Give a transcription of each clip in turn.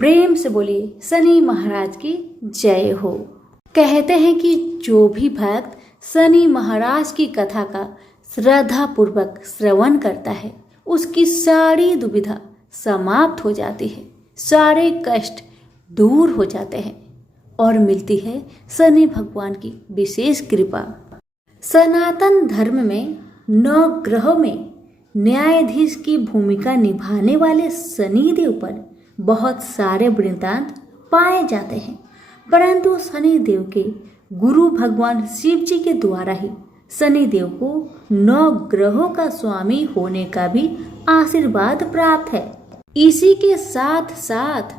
प्रेम से बोलिए शनि महाराज की जय हो। कहते हैं कि जो भी भक्त शनि महाराज की कथा का श्रद्धा पूर्वक श्रवण करता है उसकी सारी दुविधा समाप्त हो जाती है, सारे कष्ट दूर हो जाते हैं और मिलती है शनि भगवान की विशेष कृपा। सनातन धर्म में 9 ग्रहों में न्यायाधीश की भूमिका निभाने वाले शनि देव पर बहुत सारे वृत्तांत पाए जाते हैं, परंतु शनि देव के गुरु भगवान शिव जी के द्वारा ही शनि देव को 9 ग्रहों का स्वामी होने का भी आशीर्वाद प्राप्त है। इसी के साथ साथ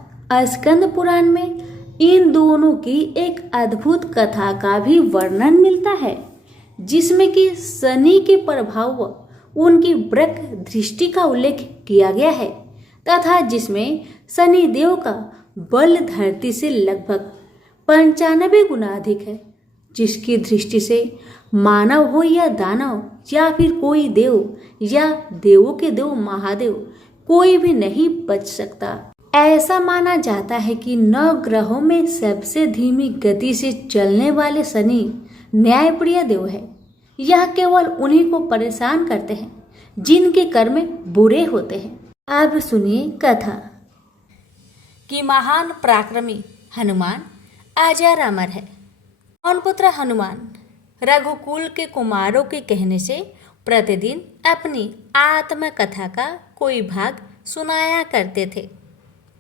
स्कंद पुराण में इन दोनों की एक अद्भुत कथा का भी वर्णन मिलता है, जिसमें कि शनि के प्रभाव व उनकी वृक दृष्टि का उल्लेख किया गया है तथा जिसमें शनि देव का बल धरती से लगभग 95 गुना अधिक है, जिसकी दृष्टि से मानव हो या दानव या फिर कोई देव या देवों के देव महादेव कोई भी नहीं बच सकता। ऐसा माना जाता है कि 9 ग्रहों में सबसे धीमी गति से चलने वाले शनि न्यायप्रिय देव है। यह केवल उन्हीं को परेशान करते हैं जिनके कर्म बुरे होते हैं। अब सुनिए कथा कि महान पराक्रमी हनुमान अजर अमर है। पवन पुत्र हनुमान रघुकुल के कुमारों के कहने से प्रतिदिन अपनी आत्मकथा का कोई भाग सुनाया करते थे।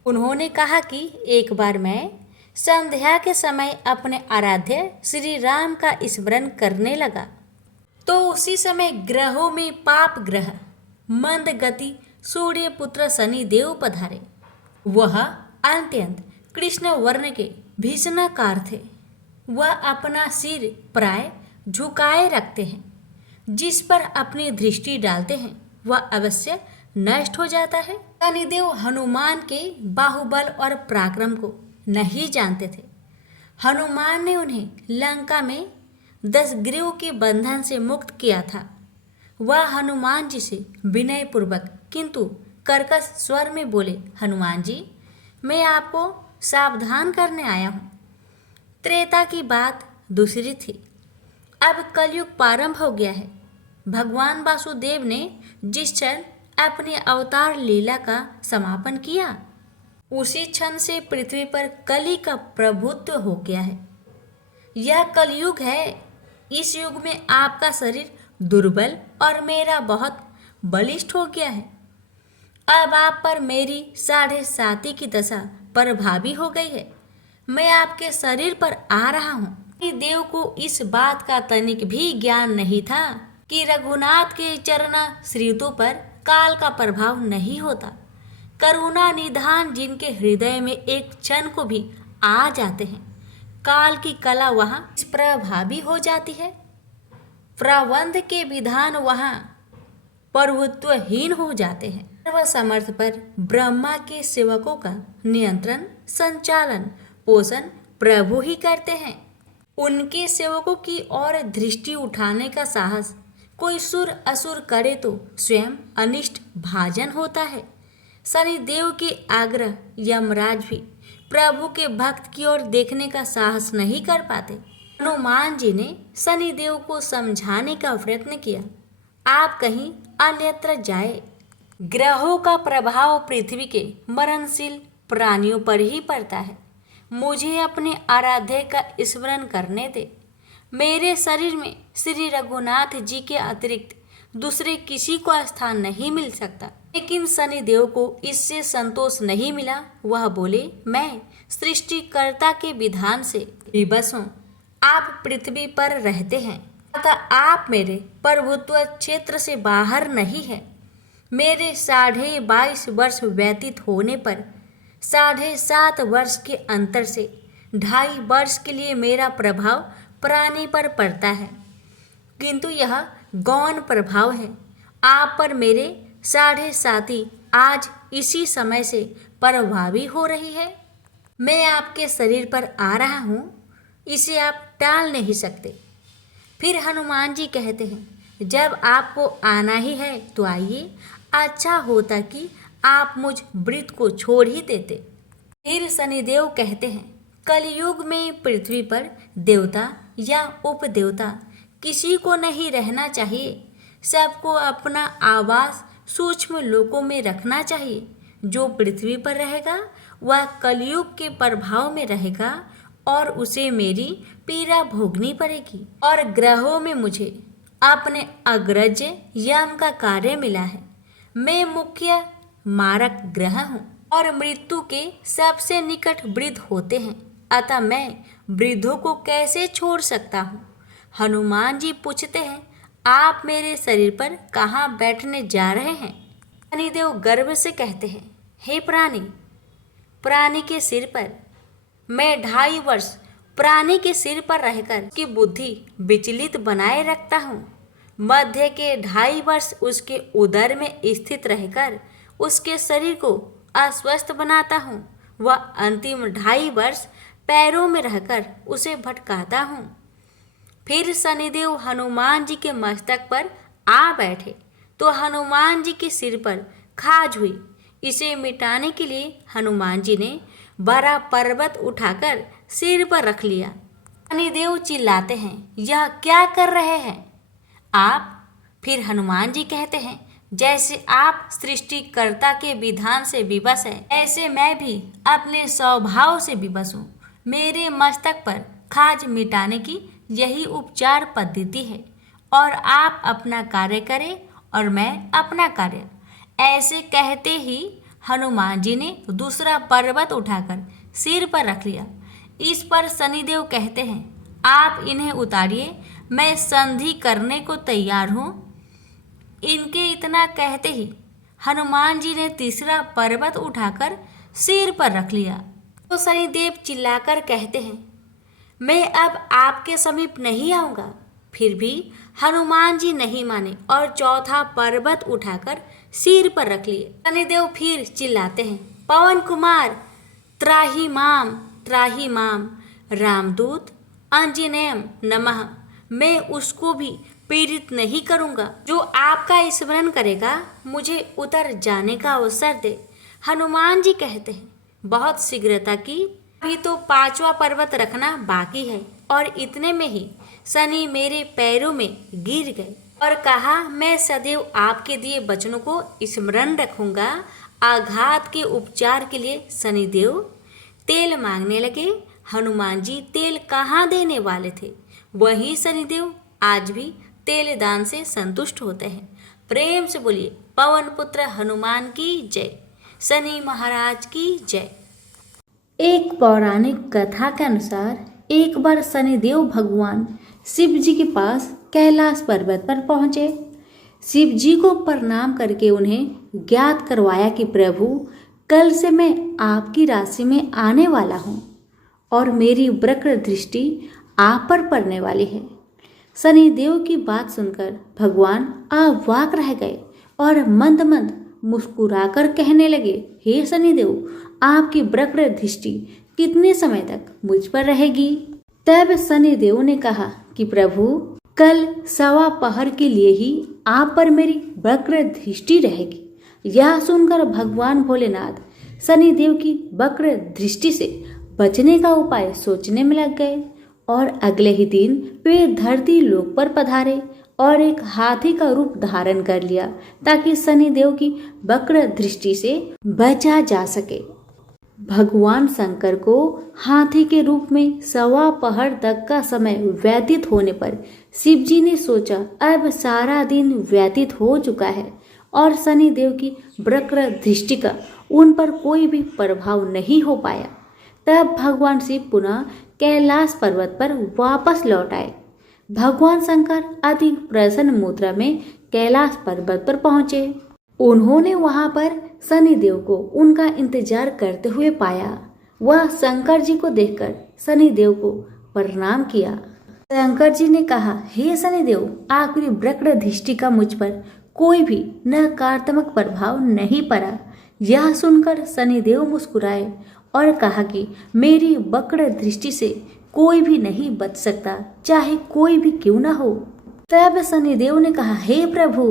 उन्होंने कहा कि एक बार मैं संध्या के समय अपने आराध्य श्री राम का स्मरण करने लगा तो उसी समय ग्रहों में पाप ग्रह मंद गति सूर्य पुत्र शनि देव पधारे। वह अत्यंत कृष्ण वर्ण के भीषणाकार थे। वह अपना सिर प्राय झुकाए रखते हैं, जिस पर अपनी दृष्टि डालते हैं वह अवश्य नष्ट हो जाता है। शनिदेव हनुमान के बाहुबल और पराक्रम को नहीं जानते थे। हनुमान ने उन्हें लंका में 10 ग्रीव के बंधन से मुक्त किया था। वह हनुमान जी से विनय पूर्वक किंतु कर्कश स्वर में बोले, हनुमान जी, मैं आपको सावधान करने आया हूँ। त्रेता की बात दूसरी थी, अब कलयुग प्रारंभ हो गया है। भगवान वासुदेव ने जिस क्षण अपनी अवतार लीला का समापन किया उसी क्षण से पृथ्वी पर कली का प्रभुत्व हो गया है। यह कलयुग है। इस युग में आपका शरीर दुर्बल और मेरा बहुत बलिष्ठ हो गया है। अब आप पर मेरी 7.5 की दशा प्रभावी हो गई है। मैं आपके शरीर पर आ रहा हूँ। देव को इस बात का तनिक भी ज्ञान नहीं था कि रघुनाथ के चरणा श्रीतों पर काल का प्रभाव नहीं होता। करुणा निधान जिनके हृदय में एक क्षण को भी आ जाते हैं, काल की कला वहाँ प्रभावी हो जाती है। प्रबंध के विधान वहाँ प्रभुत्वहीन हो जाते हैं। सर्वसमर्थ पर ब्रह्मा के सेवकों का नियंत्रण, संचालन, पोषण प्रभु ही करते हैं। उनके सेवकों की ओर दृष्टि उठाने का साहस कोई सुर असुर करे तो स्वयं अनिष्ट भाजन होता है। शनि देव के आग्रह यमराज भी प्रभु के भक्त की ओर देखने का साहस नहीं कर पाते। हनुमान जी ने शनि देव को समझाने का प्रयत्न किया, आप कहीं अन्यत्र जाए। ग्रहों का प्रभाव पृथ्वी के मरणशील प्राणियों पर ही पड़ता है। मुझे अपने आराध्य का स्मरण करने दे। मेरे शरीर में श्री रघुनाथ जी के अतिरिक्त दूसरे किसी को स्थान नहीं मिल सकता। लेकिन शनि देव को इससे संतोष नहीं मिला। वह बोले, मैं सृष्टिकर्ता के विधान से विवश हूँ। आप पृथ्वी पर रहते हैं अतः आप मेरे प्रभुत्व क्षेत्र से बाहर नहीं है। मेरे 22.5 वर्ष व्यतीत होने पर 7.5 वर्ष के अंतर से 2.5 वर्ष के लिए मेरा प्रभाव प्राणी पर पड़ता है, किंतु यह गौण प्रभाव है। आप पर मेरे 7.5 आज इसी समय से प्रभावी हो रही है। मैं आपके शरीर पर आ रहा हूँ, इसे आप टाल नहीं सकते। फिर हनुमान जी कहते हैं, जब आपको आना ही है तो आइए। अच्छा होता कि आप मुझ वृत्त को छोड़ ही देते। फिर शनिदेव कहते हैं, कलयुग में पृथ्वी पर देवता या उपदेवता किसी को नहीं रहना चाहिए। सबको अपना आवास सूक्ष्म लोकों में रखना चाहिए। जो पृथ्वी पर रहेगा वह कलयुग के प्रभाव में रहेगा और उसे मेरी पीड़ा भोगनी पड़ेगी। और ग्रहों में मुझे अपने अग्रज यम का कार्य मिला है। मैं मुख्य मारक ग्रह हूँ और मृत्यु के सबसे निकट वृद्ध होते हैं, अतः मैं वृद्धों को कैसे छोड़ सकता हूँ। हनुमान जी पूछते हैं, आप मेरे शरीर पर कहाँ बैठने जा रहे हैं। शनिदेव गर्व से कहते हैं, हे प्राणी के सिर पर मैं 2.5 वर्ष प्राणी के सिर पर रहकर की बुद्धि विचलित बनाए रखता हूँ। मध्य के 2.5 वर्ष उसके उदर में स्थित रहकर उसके शरीर को अस्वस्थ बनाता हूँ। वह अंतिम 2.5 वर्ष पैरों में रहकर उसे भटकाता हूँ। फिर शनिदेव हनुमान जी के मस्तक पर आ बैठे तो हनुमान जी के सिर पर खाज हुई। इसे मिटाने के लिए हनुमान जी ने बड़ा पर्वत उठाकर सिर पर रख लिया। शनिदेव चिल्लाते हैं, यह क्या कर रहे हैं आप। फिर हनुमान जी कहते हैं, जैसे आप सृष्टिकर्ता के विधान से विवश है, ऐसे मैं भी अपने स्वभाव से विवश हूँ। मेरे मस्तक पर खाज मिटाने की यही उपचार पद्धति है और आप अपना कार्य करें और मैं अपना कार्य। ऐसे कहते ही हनुमान जी ने दूसरा पर्वत उठाकर सिर पर रख लिया। इस पर शनिदेव कहते हैं, आप इन्हें उतारिए, मैं संधि करने को तैयार हूँ। इनके इतना कहते ही हनुमान जी ने तीसरा पर्वत उठाकर सिर पर रख लिया। तो शनिदेव चिल्लाकर कहते हैं, मैं अब आपके समीप नहीं आऊँगा। फिर भी हनुमान जी नहीं माने और चौथा पर्वत उठाकर सिर पर रख लिए। शनिदेव फिर चिल्लाते हैं, पवन कुमार त्राहि माम रामदूत आंजनेयम नमः। मैं उसको भी पीड़ित नहीं करूँगा जो आपका स्मरण करेगा। मुझे उतर जाने का अवसर दे। हनुमान जी कहते हैं, बहुत शीघ्रता की, अभी तो 5वां पर्वत रखना बाकी है। और इतने में ही शनि मेरे पैरों में गिर गए और कहा, मैं सदैव आपके दिए वचनों को स्मरण रखूंगा। आघात के उपचार के लिए शनिदेव तेल मांगने लगे। हनुमान जी तेल कहाँ देने वाले थे, वही शनिदेव आज भी तेल दान से संतुष्ट होते हैं। प्रेम से बोलिए, पवन पुत्र हनुमान की जय, शनि महाराज की जय। एक पौराणिक कथा के अनुसार एक बार शनिदेव भगवान शिव जी के पास कैलाश पर्वत पर पहुँचे। शिव जी को प्रणाम करके उन्हें ज्ञात करवाया कि प्रभु, कल से मैं आपकी राशि में आने वाला हूँ और मेरी वक्र दृष्टि आप पर पड़ने वाली है। शनिदेव की बात सुनकर भगवान अवाक रह गए और मंद मंद मुस्कुराकर कहने लगे, हे शनिदेव, आपकी वक्र दृष्टि कितने समय तक मुझ पर रहेगी। तब शनिदेव ने कहा कि प्रभु, कल 1.15 पहर के लिए ही आप पर मेरी वक्र दृष्टि रहेगी। यह सुनकर भगवान भोलेनाथ शनिदेव की वक्र दृष्टि से बचने का उपाय सोचने में लग गए और अगले ही दिन वे धरती लोक पर पधारे और एक हाथी का रूप धारण कर लिया ताकि शनिदेव की वक्र दृष्टि से बचा जा सके। भगवान शंकर को हाथी के रूप में 1.15 पहर तक का समय व्यतीत होने पर शिव जी ने सोचा, अब सारा दिन व्यतीत हो चुका है और शनिदेव की वक्र दृष्टि का उन पर कोई भी प्रभाव नहीं हो पाया। तब भगवान शिव पुनः कैलाश पर्वत पर वापस लौट आए। भगवान शंकर अति प्रसन्न मुद्रा में कैलाश पर्वत पर पहुंचे। उन्होंने वहां पर शनिदेव को उनका इंतजार करते हुए पाया। वह शंकर जी को देखकर शनिदेव को प्रणाम किया। शंकर जी ने कहा, हे शनिदेव, आपकी वक्र दृष्टि का मुझ पर कोई भी नकारात्मक प्रभाव नहीं पड़ा। यह सुनकर शनिदेव मुस्कुराए और कहा कि मेरी वक्र दृष्टि से कोई भी नहीं बच सकता, चाहे कोई भी क्यों न हो। तब शनिदेव ने कहा, हे प्रभु,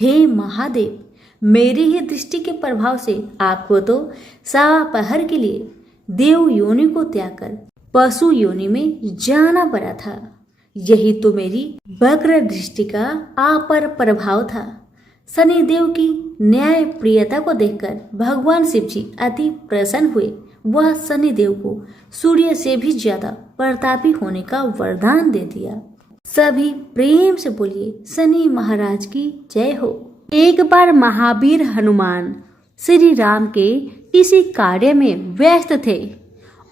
हे महादेव, मेरी ही दृष्टि के प्रभाव से आपको तो 1.15 पहर के लिए देव योनि को त्याग कर पशु योनि में जाना पड़ा था। यही तो मेरी वक्र दृष्टि का आप पर प्रभाव था। शनिदेव की न्याय प्रियता को देखकर भगवान शिव जी अति प्रसन्न हुए। वह शनिदेव को सूर्य से भी ज्यादा प्रतापी होने का वरदान दे दिया। सभी प्रेम से बोलिए शनि महाराज की जय हो। एक बार महावीर हनुमान श्री राम के किसी कार्य में व्यस्त थे।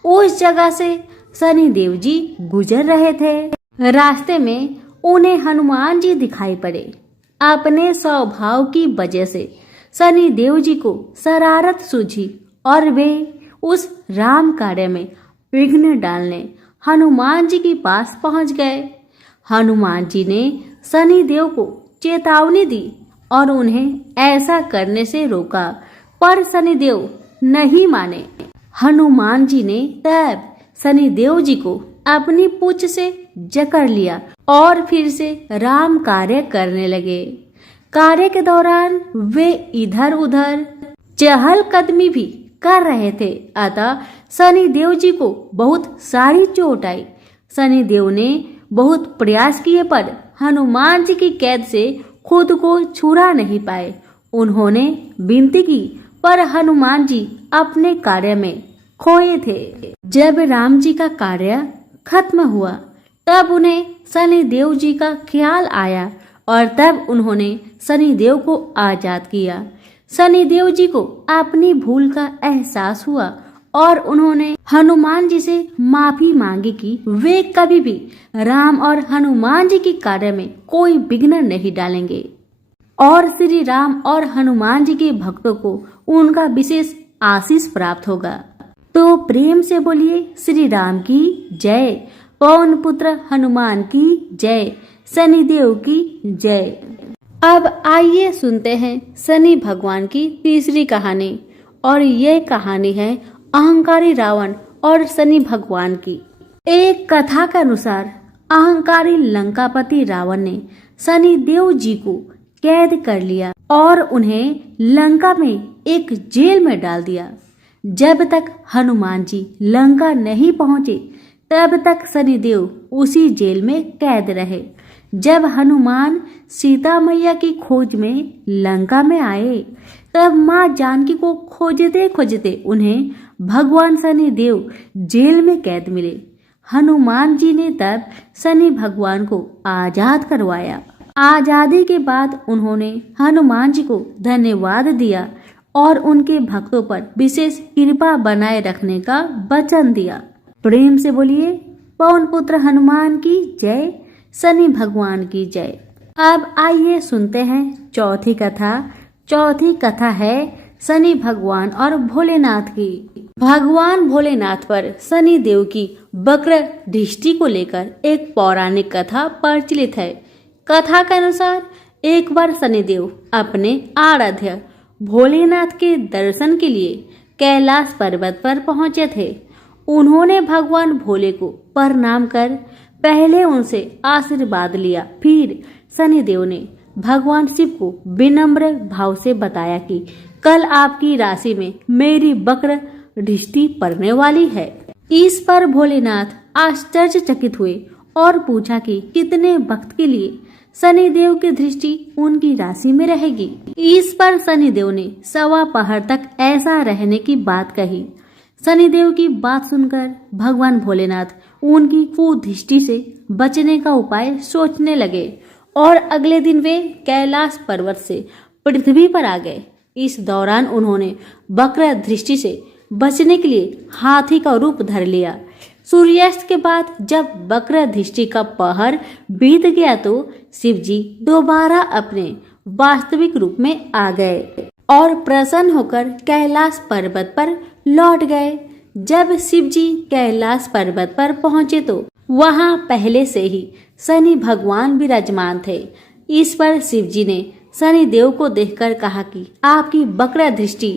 उस जगह से शनिदेव जी गुजर रहे थे। रास्ते में उन्हें हनुमान जी दिखाई पड़े। अपने स्वभाव की वजह से शनिदेव जी को शरारत सूझी और वे उस राम कार्य में विघ्न डालने हनुमान जी के पास पहुंच गए। हनुमान जी ने शनिदेव को चेतावनी दी और उन्हें ऐसा करने से रोका, पर शनिदेव नहीं माने। हनुमान जी ने तब शनिदेव जी को अपनी पूंछ से जकड़ लिया और फिर से राम कार्य करने लगे। कार्य के दौरान वे इधर उधर चहलकदमी भी कर रहे थे, अतः शनिदेव जी को बहुत सारी चोट आई। शनिदेव ने बहुत प्रयास किए पर हनुमान जी की कैद से खुद को छुड़ा नहीं पाए। उन्होंने विनती की पर हनुमान जी अपने कार्य में खोए थे। जब राम जी का कार्य खत्म हुआ तब उन्हें शनिदेव जी का ख्याल आया और तब उन्होंने शनिदेव को आजाद किया। शनिदेव जी को अपनी भूल का एहसास हुआ और उन्होंने हनुमान जी से माफी मांगी कि वे कभी भी राम और हनुमान जी के कार्य में कोई विघ्न नहीं डालेंगे और श्री राम और हनुमान जी के भक्तों को उनका विशेष आशीष प्राप्त होगा। तो प्रेम से बोलिए श्री राम की जय, पवन पुत्र हनुमान की जय, शनिदेव की जय। अब आइए सुनते हैं शनि भगवान की तीसरी कहानी और ये कहानी है अहंकारी रावण और शनि भगवान की। एक कथा के अनुसार अहंकारी लंकापति रावण ने शनिदेव जी को कैद कर लिया और उन्हें लंका में एक जेल में डाल दिया। जब तक हनुमान जी लंका नहीं पहुंचे तब तक शनिदेव उसी जेल में कैद रहे। जब हनुमान सीता मैया की खोज में लंका में आए तब माँ जानकी को खोजते खोजते उन्हें भगवान शनिदेव जेल में कैद मिले। हनुमान जी ने तब शनि भगवान को आजाद करवाया। आजादी के बाद उन्होंने हनुमान जी को धन्यवाद दिया और उनके भक्तों पर विशेष कृपा बनाए रखने का वचन दिया। प्रेम से बोलिए पवन पुत्र हनुमान की जय, शनि भगवान की जय। अब आइए सुनते हैं चौथी कथा। चौथी कथा है शनि भगवान और भोलेनाथ की। भगवान भोलेनाथ पर शनि देव की वक्र दृष्टि को लेकर एक पौराणिक कथा प्रचलित है। कथा के अनुसार एक बार शनिदेव अपने आराध्य भोलेनाथ के दर्शन के लिए कैलाश पर्वत पर पहुंचे थे। उन्होंने भगवान भोले को प्रणाम कर पहले उनसे आशीर्वाद लिया। फिर शनिदेव ने भगवान शिव को विनम्र भाव से बताया कि कल आपकी राशि में मेरी वक्र दृष्टि पड़ने वाली है। इस पर भोलेनाथ आश्चर्यचकित हुए और पूछा कि कितने वक्त के लिए शनिदेव की दृष्टि उनकी राशि में रहेगी। इस पर शनिदेव ने 1.25 पहर तक ऐसा रहने की बात कही। शनिदेव की बात सुनकर भगवान भोलेनाथ उनकी कुदृष्टि से बचने का उपाय सोचने लगे और अगले दिन वे कैलाश पर्वत से पृथ्वी पर आ गए। इस दौरान उन्होंने वक्र दृष्टि से बचने के लिए हाथी का रूप धर लिया। सूर्यास्त के बाद जब वक्र दृष्टि का पहर बीत गया तो शिव जी दोबारा अपने वास्तविक रूप में आ गए और प्रसन्न होकर कैलाश पर्वत पर लौट गए। जब शिव जी कैलाश पर्वत पर पहुंचे तो वहां पहले से ही शनि भगवान विराजमान थे। इस पर शिव जी ने शनि देव को देखकर कहा कि आपकी वक्र दृष्टि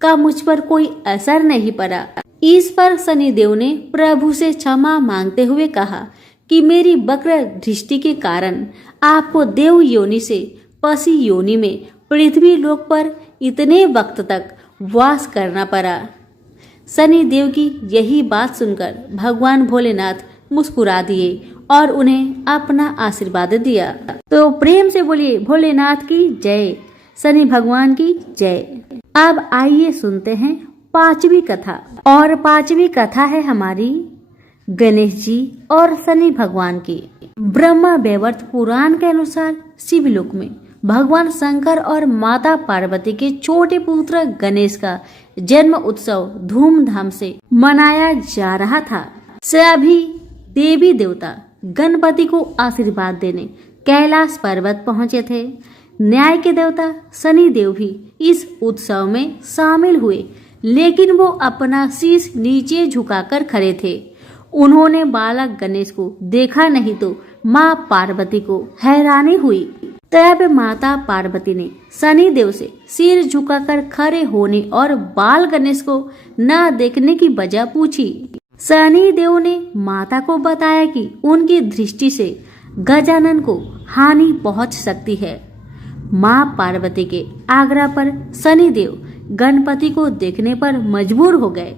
का मुझ पर कोई असर नहीं पड़ा। इस पर शनि देव ने प्रभु से क्षमा मांगते हुए कहा कि मेरी वक्र दृष्टि के कारण आपको देव योनि से पशु योनि में पृथ्वी लोक पर इतने वक्त तक वास करना पड़ा। शनि देव की यही बात सुनकर भगवान भोलेनाथ मुस्कुरा दिए और उन्हें अपना आशीर्वाद दिया। तो प्रेम से बोलिए भोलेनाथ की जय, शनि भगवान की जय। अब आइए सुनते हैं पांचवी कथा। और पांचवी कथा है हमारी गणेश जी और शनि भगवान की। ब्रह्मा वैवर्त पुराण के अनुसार शिवलोक में भगवान शंकर और माता पार्वती के छोटे पुत्र गणेश का जन्म उत्सव धूमधाम से मनाया जा रहा था। सभी देवी देवता गणपति को आशीर्वाद देने कैलाश पर्वत पहुंचे थे। न्याय के देवता शनि देव भी इस उत्सव में शामिल हुए, लेकिन वो अपना शीश नीचे झुकाकर खड़े थे। उन्होंने बालक गणेश को देखा नहीं तो माँ पार्वती को हैरानी हुई। तब माता पार्वती ने शनि देव से सिर झुकाकर खड़े होने और बाल गणेश को न देखने की वजह पूछी। शनि देव ने माता को बताया कि उनकी दृष्टि से गजानन को हानि पहुंच सकती है। माँ पार्वती के आग्रह पर शनि देव गणपति को देखने पर मजबूर हो गए।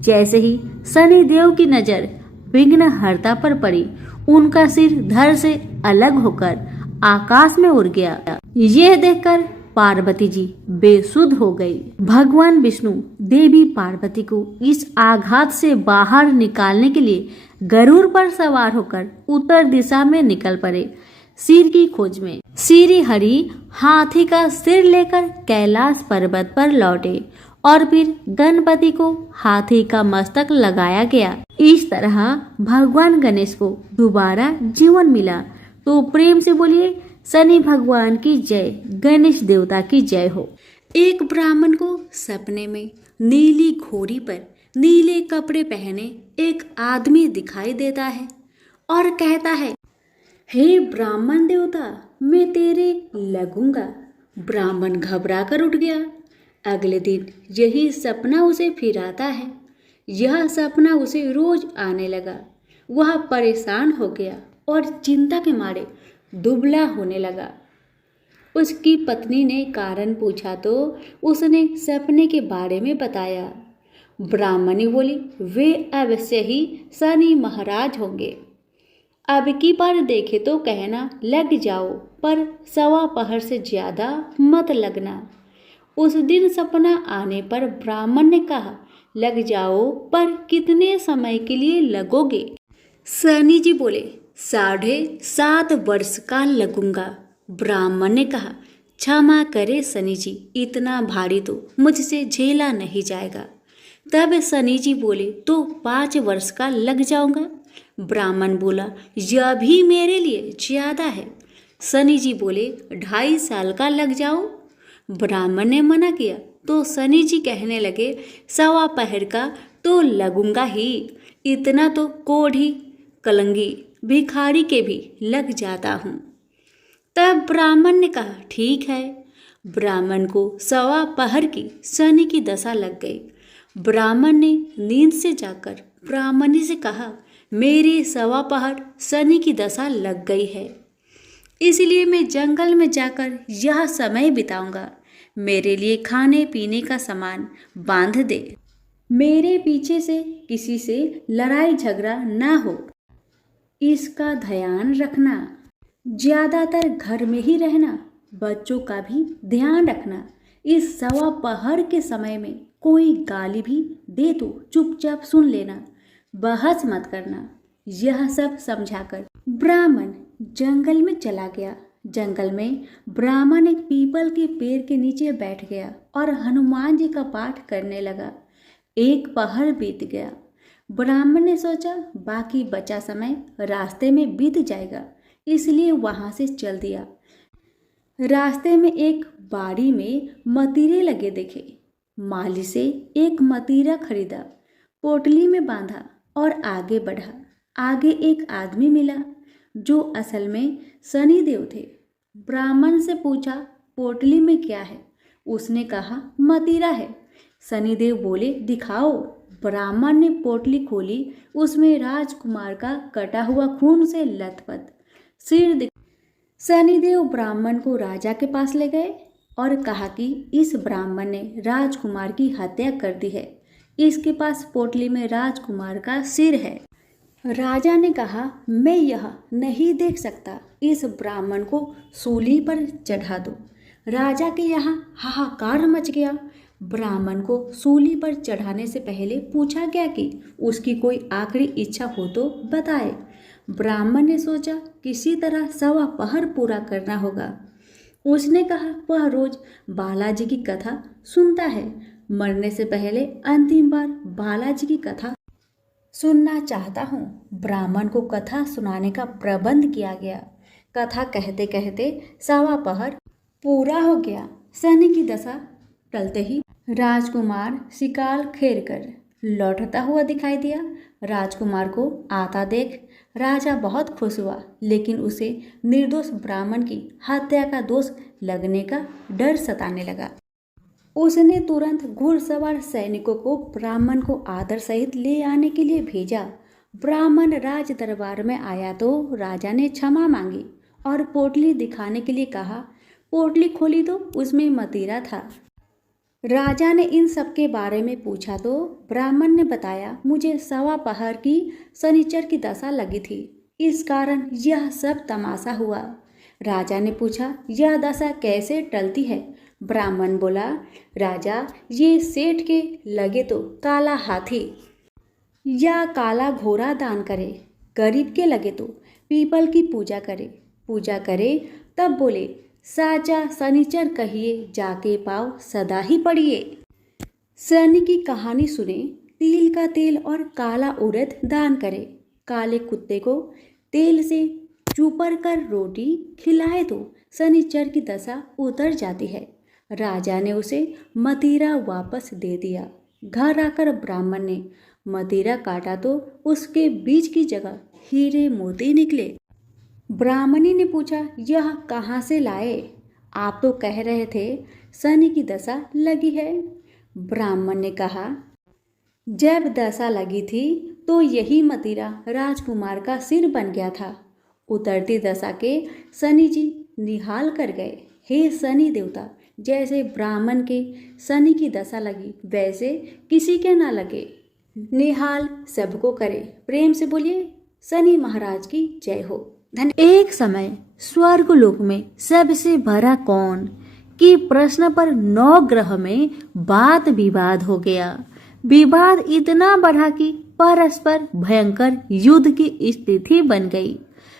जैसे ही शनि देव की नजर विघ्नहर्ता पर पड़ी, उनका सिर धड़ से अलग होकर आकाश में उड़ गया। यह देखकर पार्वती जी बेसुध हो गई। भगवान विष्णु देवी पार्वती को इस आघात से बाहर निकालने के लिए गरुड़ पर सवार होकर उत्तर दिशा में निकल पड़े सिर की खोज में। श्री हरि हाथी का सिर लेकर कैलाश पर्वत पर लौटे और फिर गणपति को हाथी का मस्तक लगाया गया। इस तरह भगवान गणेश को दोबारा जीवन मिला। तो प्रेम से बोलिए शनि भगवान की जय, गणेश देवता की जय हो। एक ब्राह्मण को सपने में नीली घोड़ी पर नीले कपड़े पहने एक आदमी दिखाई देता है और कहता है, हे ब्राह्मण देवता, मैं तेरे लगूंगा। ब्राह्मण घबरा कर उठ गया। अगले दिन यही सपना उसे फिर आता है। यह सपना उसे रोज आने लगा। वह परेशान हो गया और चिंता के मारे दुबला होने लगा। उसकी पत्नी ने कारण पूछा तो उसने सपने के बारे में बताया। ब्राह्मणी बोली, वे अवश्य ही शनि महाराज होंगे। अब की बार देखे तो कहना लग जाओ, पर सवा पहर से ज्यादा मत लगना। उस दिन सपना आने पर ब्राह्मण ने कहा, लग जाओ, पर कितने समय के लिए लगोगे? शनि जी बोले, 7.5 वर्ष का लगूंगा। ब्राह्मण ने कहा, क्षमा करे शनि जी, इतना भारी तो मुझसे झेला नहीं जाएगा। तब शनि जी बोले, तो 5 वर्ष का लग जाऊंगा। ब्राह्मण बोला, यह भी मेरे लिए ज्यादा है। शनि जी बोले, 2.5 साल का लग जाओ। ब्राह्मण ने मना किया तो शनि जी कहने लगे, सवा पहर का तो लगूंगा ही, इतना तो कोढ़ी कलंगी भिखारी के भी लग जाता हूँ। तब ब्राह्मण ने कहा, ठीक है। ब्राह्मण को सवा पहर की शनि की दशा लग गई। ब्राह्मण ने नींद से जाकर ब्राह्मणी से कहा, मेरी सवा पहर शनि की दशा लग गई है, इसलिए मैं जंगल में जाकर यह समय बिताऊंगा। मेरे लिए खाने पीने का सामान बांध दे। मेरे पीछे से किसी से लड़ाई झगड़ा ना हो, इसका ध्यान रखना। ज्यादातर घर में ही रहना, बच्चों का भी ध्यान रखना। इस सवा पहर के समय में कोई गाली भी दे तो चुपचाप सुन लेना, बहस मत करना। यह सब समझाकर ब्राह्मण जंगल में चला गया। जंगल में ब्राह्मण एक पीपल के पेड़ के नीचे बैठ गया और हनुमान जी का पाठ करने लगा। एक पहर बीत गया। ब्राह्मण ने सोचा बाकी बचा समय रास्ते में बीत जाएगा, इसलिए वहां से चल दिया। रास्ते में एक बाड़ी में मतीरे लगे देखे। माली से एक मतीरा खरीदा, पोटली में बांधा और आगे बढ़ा। आगे एक आदमी मिला जो असल में शनिदेव थे। ब्राह्मण से पूछा, पोटली में क्या है? उसने कहा, मतीरा है। शनिदेव बोले, दिखाओ। ब्राह्मण ने पोटली खोली। उसमें राजकुमार का कटा हुआ खून से लथपथ सिर शनिदेव ब्राह्मण को राजा के पास ले गए और कहा कि इस ब्राह्मण ने राजकुमार की हत्या कर दी है, इसके पास पोटली में राजकुमार का सिर है। राजा ने कहा, मैं यह नहीं देख सकता, इस ब्राह्मण को सूली पर चढ़ा दो। राजा के यहाँ हाहाकार मच गया। ब्राह्मण को सूली पर चढ़ाने से पहले पूछा गया कि उसकी कोई आखिरी इच्छा हो तो बताए। ब्राह्मण ने सोचा किसी तरह 1.25 पहर पूरा करना होगा। उसने कहा वह रोज बालाजी की कथा सुनता है, मरने से पहले अंतिम बार बालाजी की कथा सुनना चाहता हूँ। ब्राह्मण को कथा सुनाने का प्रबंध किया गया। कथा कहते कहते 1.25 पहर पूरा हो गया। शनि की दशा टलते ही राजकुमार शिकाल खेर कर लौटता हुआ दिखाई दिया। राजकुमार को आता देख राजा बहुत खुश हुआ, लेकिन उसे निर्दोष ब्राह्मण की हत्या का दोष लगने का डर सताने लगा। उसने तुरंत घुड़सवार सैनिकों को ब्राह्मण को आदर सहित ले आने के लिए भेजा। ब्राह्मण राज दरबार में आया तो राजा ने क्षमा मांगी और पोटली दिखाने के लिए कहा। पोटली खोली तो उसमें मदिरा था। राजा ने इन सब के बारे में पूछा तो ब्राह्मण ने बताया, मुझे 1.25 पहर की शनिचर की दशा लगी थी, इस कारण यह सब तमाशा हुआ। राजा ने पूछा, यह दशा कैसे टलती है? ब्राह्मण बोला, राजा, ये सेठ के लगे तो काला हाथी या काला घोड़ा दान करे, गरीब के लगे तो पीपल की पूजा करे। तब बोले, साचा शनिचर कहिए, जाके पाव सदा ही पड़िए। शनि की कहानी सुने, तिल का तेल और काला उड़द दान करे, काले कुत्ते को तेल से चूपर कर रोटी खिलाए तो शनिचर की दशा उतर जाती है। राजा ने उसे मदिरा वापस दे दिया। घर आकर ब्राह्मण ने मदिरा काटा तो उसके बीज की जगह हीरे मोती निकले। ब्राह्मणी ने पूछा, यह कहाँ से लाए? आप तो कह रहे थे शनि की दशा लगी है। ब्राह्मण ने कहा, जब दशा लगी थी तो यही मदिरा राजकुमार का सिर बन गया था। उतरती दशा के शनि जी निहाल कर गए। हे शनि देवता, जैसे ब्राह्मण के शनि की दशा लगी वैसे किसी के ना लगे, निहाल सबको करे। प्रेम से बोलिए, शनि महाराज की जय हो। एक समय स्वर्गलोक में सबसे बड़ा कौन कि प्रश्न पर 9 ग्रह में वाद विवाद हो गया। विवाद इतना बढ़ा कि परस्पर भयंकर युद्ध की स्थिति बन गई।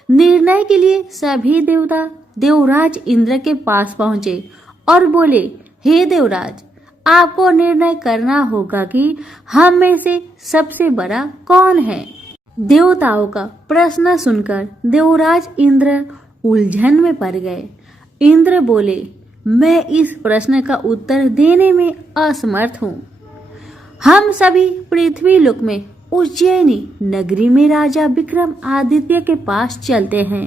निर्णय के लिए सभी देवता देवराज इंद्र के पास पहुंचे और बोले, हे देवराज, आपको निर्णय करना होगा कि हम में से सबसे बड़ा कौन है। देवताओं का प्रश्न सुनकर देवराज इंद्र उलझन में पड़ गए। इंद्र बोले, मैं इस प्रश्न का उत्तर देने में असमर्थ हूँ। हम सभी पृथ्वी लोक में उज्जैनी नगरी में राजा विक्रम आदित्य के पास चलते हैं।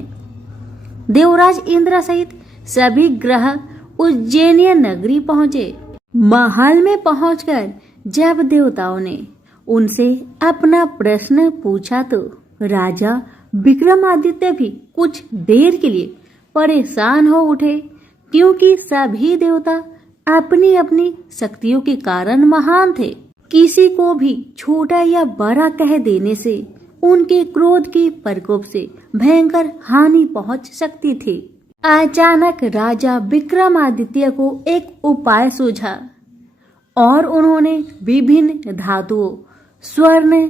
देवराज इंद्र सहित सभी ग्रह उज्जैनिया नगरी पहुंचे। महल में पहुंचकर जब देवताओं ने उनसे अपना प्रश्न पूछा तो राजा विक्रमादित्य भी कुछ देर के लिए परेशान हो उठे, क्योंकि सभी देवता अपनी अपनी शक्तियों के कारण महान थे। किसी को भी छोटा या बड़ा कह देने से उनके क्रोध के प्रकोप से भयंकर हानि पहुंच सकती थी। अचानक राजा विक्रमादित्य को एक उपाय सूझा और उन्होंने विभिन्न धातुओं स्वर्ण,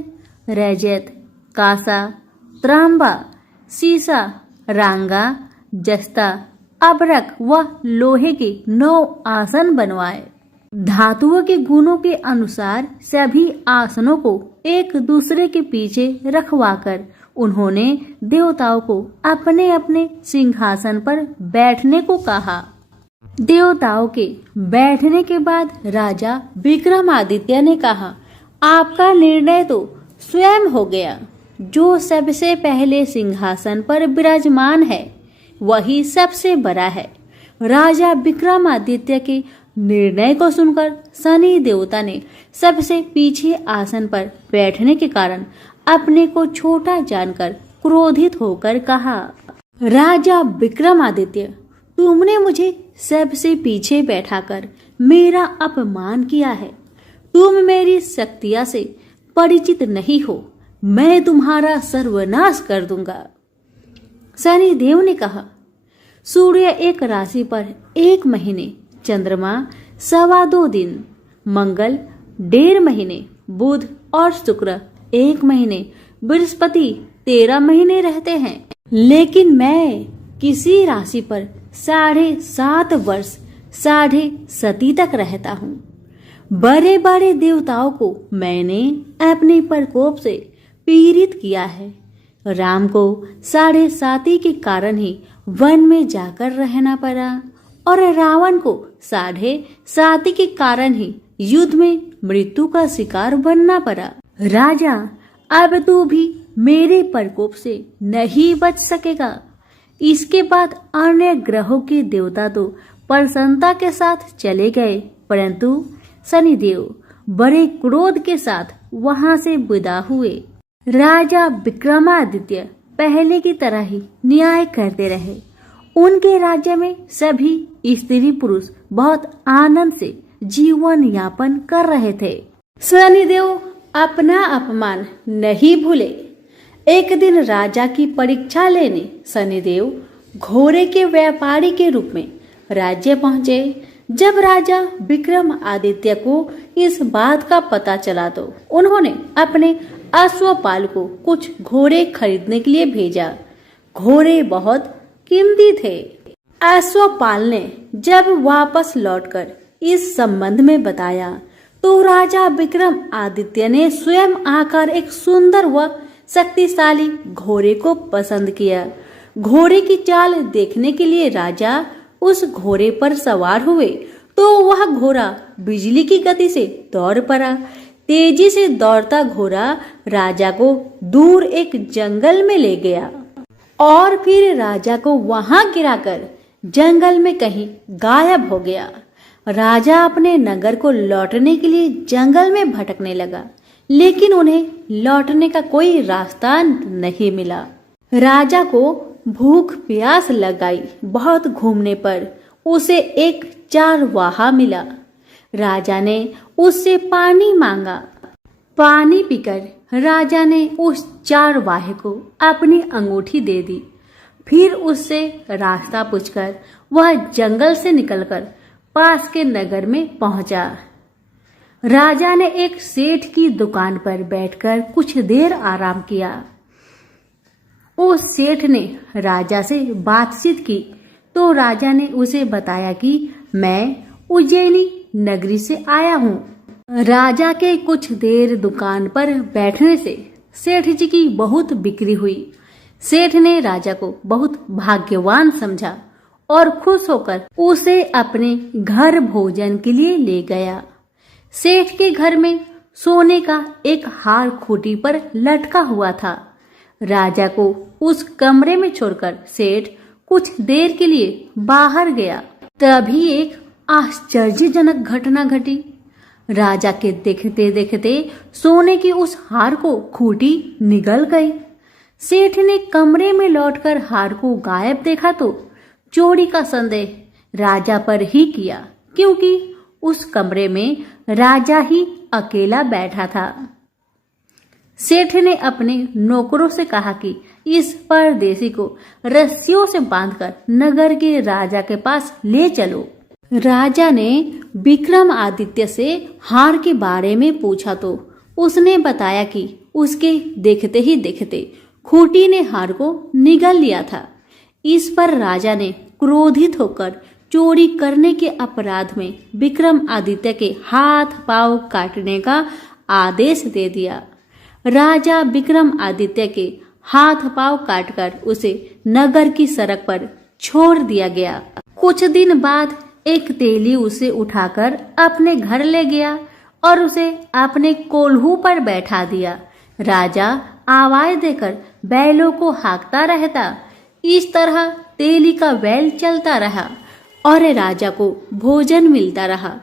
रजत, कांसा, तांबा, सीसा, रांगा, जस्ता, अबरक व लोहे के 9 आसन बनवाए। धातुओं के गुणों के अनुसार सभी आसनों को एक दूसरे के पीछे रखवाकर उन्होंने देवताओं को अपने अपने सिंहासन पर बैठने को कहा। देवताओं के बैठने के बाद राजा विक्रमादित्य ने कहा, आपका निर्णय तो स्वयं हो गया। जो सबसे पहले सिंहासन पर विराजमान है वही सबसे बड़ा है। राजा विक्रमादित्य के निर्णय को सुनकर शनि देवता ने सबसे पीछे आसन पर बैठने के कारण अपने को छोटा जानकर क्रोधित होकर कहा, राजा विक्रमादित्य, तुमने मुझे सबसे पीछे बैठाकर मेरा अपमान किया है। तुम मेरी शक्तियां से परिचित नहीं हो, मैं तुम्हारा सर्वनाश कर दूंगा। शनि देव ने कहा, सूर्य एक राशि पर 1 महीने, चंद्रमा 2.25 दिन, मंगल 1.5 महीने, बुध और शुक्र 1 महीने, बृहस्पति 13 महीने रहते हैं। लेकिन मैं किसी राशि पर 7.5 वर्ष 7.5 तक रहता हूँ। बड़े बड़े देवताओं को मैंने अपने प्रकोप से पीड़ित किया है। राम को 7.5 के कारण ही वन में जाकर रहना पड़ा और रावण को 7.5 के कारण ही युद्ध में मृत्यु का शिकार बनना पड़ा। राजा, अब तू भी मेरे प्रकोप से नहीं बच सकेगा। इसके बाद अन्य ग्रहों के देवता तो प्रसन्नता के साथ चले गए, परंतु शनिदेव बड़े क्रोध के साथ वहां से विदा हुए। राजा विक्रमादित्य पहले की तरह ही न्याय करते रहे। उनके राज्य में सभी स्त्री पुरुष बहुत आनंद से जीवन यापन कर रहे थे। शनिदेव अपना अपमान नहीं भूले। एक दिन राजा की परीक्षा लेने शनिदेव घोड़े के व्यापारी के रूप में राज्य पहुंचे। जब राजा विक्रमादित्य को इस बात का पता चला तो उन्होंने अपने अश्वपाल को कुछ घोड़े खरीदने के लिए भेजा। घोड़े बहुत कीमती थे। अश्वपाल ने जब वापस लौटकर इस संबंध में बताया तो राजा विक्रमादित्य ने स्वयं आकर एक सुंदर व शक्तिशाली घोड़े को पसंद किया। घोड़े की चाल देखने के लिए राजा उस घोड़े पर सवार हुए तो वह घोड़ा बिजली की गति से दौड़ पड़ा। तेजी से दौड़ता घोड़ा राजा को दूर एक जंगल में ले गया और फिर राजा को वहां गिराकर जंगल में कहीं गायब हो गया। राजा अपने नगर को लौटने के लिए जंगल में भटकने लगा, लेकिन उन्हें लौटने का कोई रास्ता नहीं मिला। राजा को भूख प्यास लगाई। बहुत घूमने पर उसे एक चारवाहा मिला। राजा ने उससे पानी मांगा। पानी पीकर राजा ने उस चारवाहे को अपनी अंगूठी दे दी। फिर उससे रास्ता पूछकर वह जंगल से निकलकर पास के नगर में पहुंचा। राजा ने एक सेठ की दुकान पर बैठकर कुछ देर आराम किया। उस सेठ ने राजा से बातचीत की तो राजा ने उसे बताया कि मैं उज्जैनी नगरी से आया हूँ। राजा के कुछ देर दुकान पर बैठने से सेठ जी की बहुत बिक्री हुई। सेठ ने राजा को बहुत भाग्यवान समझा और खुश होकर उसे अपने घर भोजन के लिए ले गया। सेठ के घर में सोने का एक हार खूंटी पर लटका हुआ था। राजा को उस कमरे में छोड़कर सेठ कुछ देर के लिए बाहर गया। तभी एक आश्चर्यजनक घटना घटी। राजा के देखते देखते सोने की उस हार को खूंटी निगल गई। सेठ ने कमरे में लौटकर हार को गायब देखा तो चोरी का संदेह राजा पर ही किया, क्योंकि उस कमरे में राजा ही अकेला बैठा था। सेठ ने अपने नौकरों से कहा कि इस परदेसी को रस्सियों से बांधकर नगर के राजा के पास ले चलो। राजा ने विक्रमादित्य से हार के बारे में पूछा तो उसने बताया कि उसके देखते ही देखते खूंटी ने हार को निगल लिया था। इस पर राजा ने क्रोधित होकर चोरी करने के अपराध में विक्रमादित्य के हाथ पांव काटने का आदेश दे दिया। राजा विक्रमादित्य के हाथ पांव काटकर उसे नगर की सड़क पर छोड़ दिया गया। कुछ दिन बाद एक तेली उसे उठाकर अपने घर ले गया और उसे अपने कोल्हू पर बैठा दिया। राजा आवाज देकर बैलों को हाँकता रहता। इस तरह तेली का बैल चलता रहा और राजा को भोजन मिलता रहा।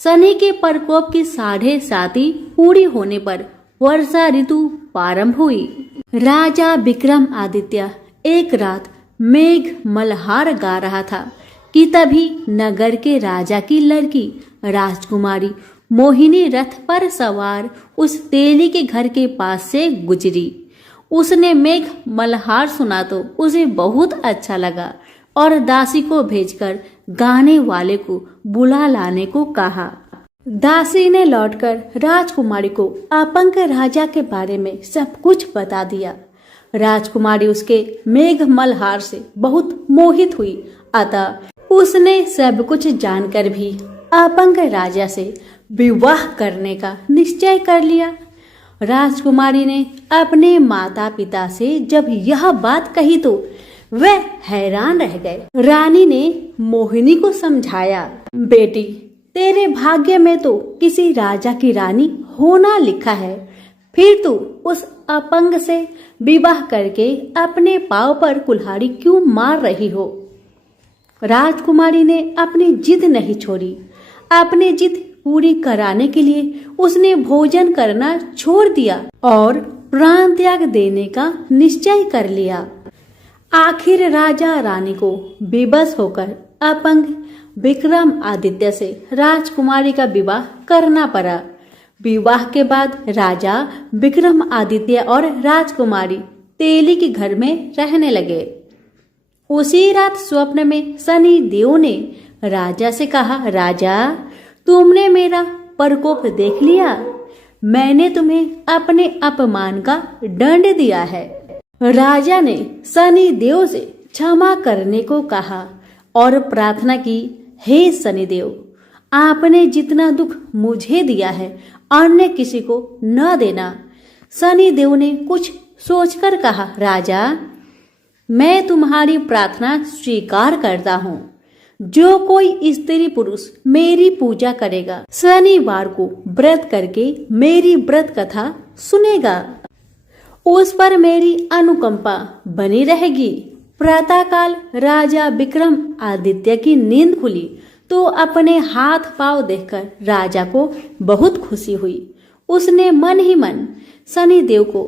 शनि के प्रकोप की 7.5 पूरी होने पर वर्षा ऋतु प्रारंभ हुई। राजा विक्रमादित्य एक रात मेघ मल्हार गा रहा था कि तभी नगर के राजा की लड़की राजकुमारी मोहिनी रथ पर सवार उस तेली के घर के पास से गुजरी। उसने मेघ मल्हार सुना तो उसे बहुत अच्छा लगा और दासी को भेजकर गाने वाले को बुला लाने को कहा। दासी ने लौटकर राजकुमारी को अपंग राजा के बारे में सब कुछ बता दिया। राजकुमारी उसके मेघ मल्हार से बहुत मोहित हुई, अतः उसने सब कुछ जानकर भी अपंग राजा से विवाह करने का निश्चय कर लिया। राजकुमारी ने अपने माता पिता से जब यह बात कही तो वह हैरान रह गए। रानी ने मोहिनी को समझाया, बेटी, तेरे भाग्य में तो किसी राजा की रानी होना लिखा है, फिर तू उस अपंग से विवाह करके अपने पांव पर कुल्हाड़ी क्यों मार रही हो। राजकुमारी ने अपनी जिद नहीं छोड़ी। अपनी जिद पूरी कराने के लिए उसने भोजन करना छोड़ दिया और प्राण त्याग देने का निश्चय कर लिया। आखिर राजा रानी को बेबस होकर अपंग विक्रमादित्य से राजकुमारी का विवाह करना पड़ा। विवाह के बाद राजा विक्रमादित्य और राजकुमारी तेली के घर में रहने लगे। उसी रात स्वप्न में शनि देव ने राजा से कहा, राजा, तुमने मेरा प्रकोप देख लिया। मैंने तुम्हें अपने अपमान का दंड दिया है। राजा ने शनि देव से क्षमा करने को कहा और प्रार्थना की, हे शनिदेव, आपने जितना दुख मुझे दिया है अन्य किसी को न देना। शनिदेव ने कुछ सोचकर कहा, राजा, मैं तुम्हारी प्रार्थना स्वीकार करता हूँ। जो कोई स्त्री पुरुष मेरी पूजा करेगा, शनिवार को व्रत करके मेरी व्रत कथा सुनेगा, उस पर मेरी अनुकंपा बनी रहेगी। प्रातःकाल राजा विक्रम आदित्य की नींद खुली तो अपने हाथ पांव देखकर राजा को बहुत खुशी हुई। उसने मन ही मन शनिदेव को